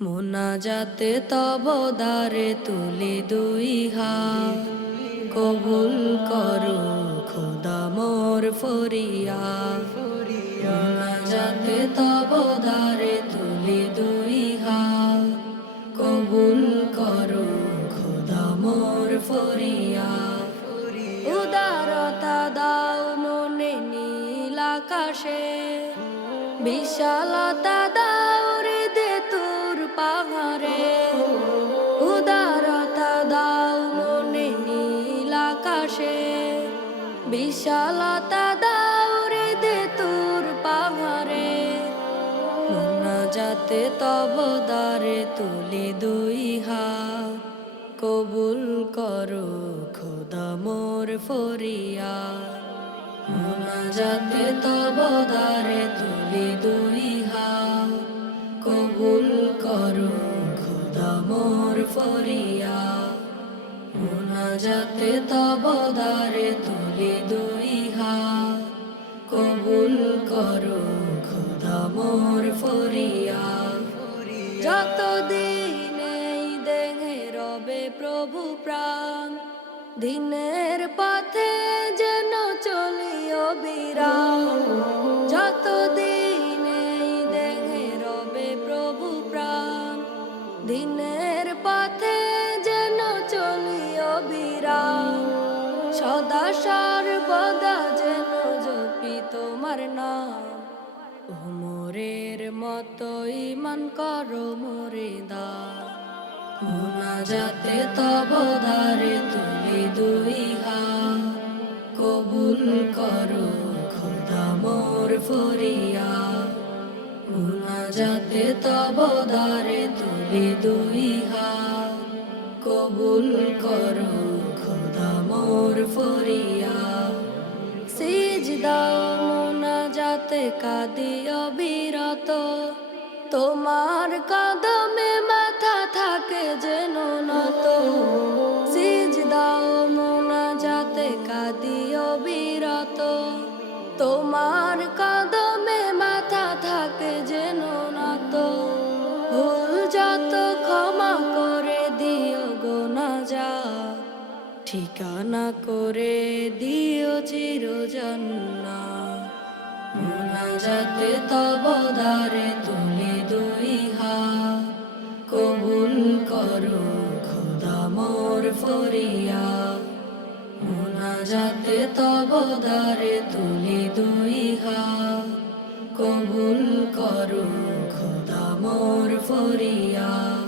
মোনাজাতে তব দারে তুলি দুই হাত। কবুল করো খোদা মোর ফরিয়া মোনাজাতে তব দারে তুলি দুই হাত। কবুল করো খোদা মোর ফরিয়া উদারতা দাও মনে নীল আকাশে। বিশালতা বিশালতা দাও দে তোর মনা যাতে তব দারে তুলি দুই হাত। কবুল করো খোদা মোর ফরিয়া যাতে তব দারে তুলি দুই হাত। কবুল করো খোদা মোর ফরিয়া যাতে তব দারে তুলি দুই হাত কবুল করো, খোদা মোর ফরিয়া যতদিন এই দেহে রবে প্রভু প্রাণ, দিনের পথে যেন চলিও বিরাম যতদিন এই দেহে রবে প্রভু প্রাণ, দিনের পথে যেন চলিও বিরাম সদা সর্বদা যেন জপি তোমার নাম। ওমরের মতো ইমান করো মোরে দা মোনা যাতে তব দারে তুলি দুই হাত। কবুল করো খোদা মোর ফরিয়া মোনা যাতে তব দারে তুলি দুই হাত। কবুল করো ফরিয়া। সিজদাও মোনা যাতে কাঁদি তোমার কদমে মাথা থাকে যেন নত। ঠিকানা করে দিও চিরজন্না মোনাজাতে তব দারে তুলি দুই হাত। কবুল করো খোদা মোর ফরিয়া। মোনাজাতে তব দারে তুলি দুই হাত। কবুল করো খোদা মোর ফরিয়া।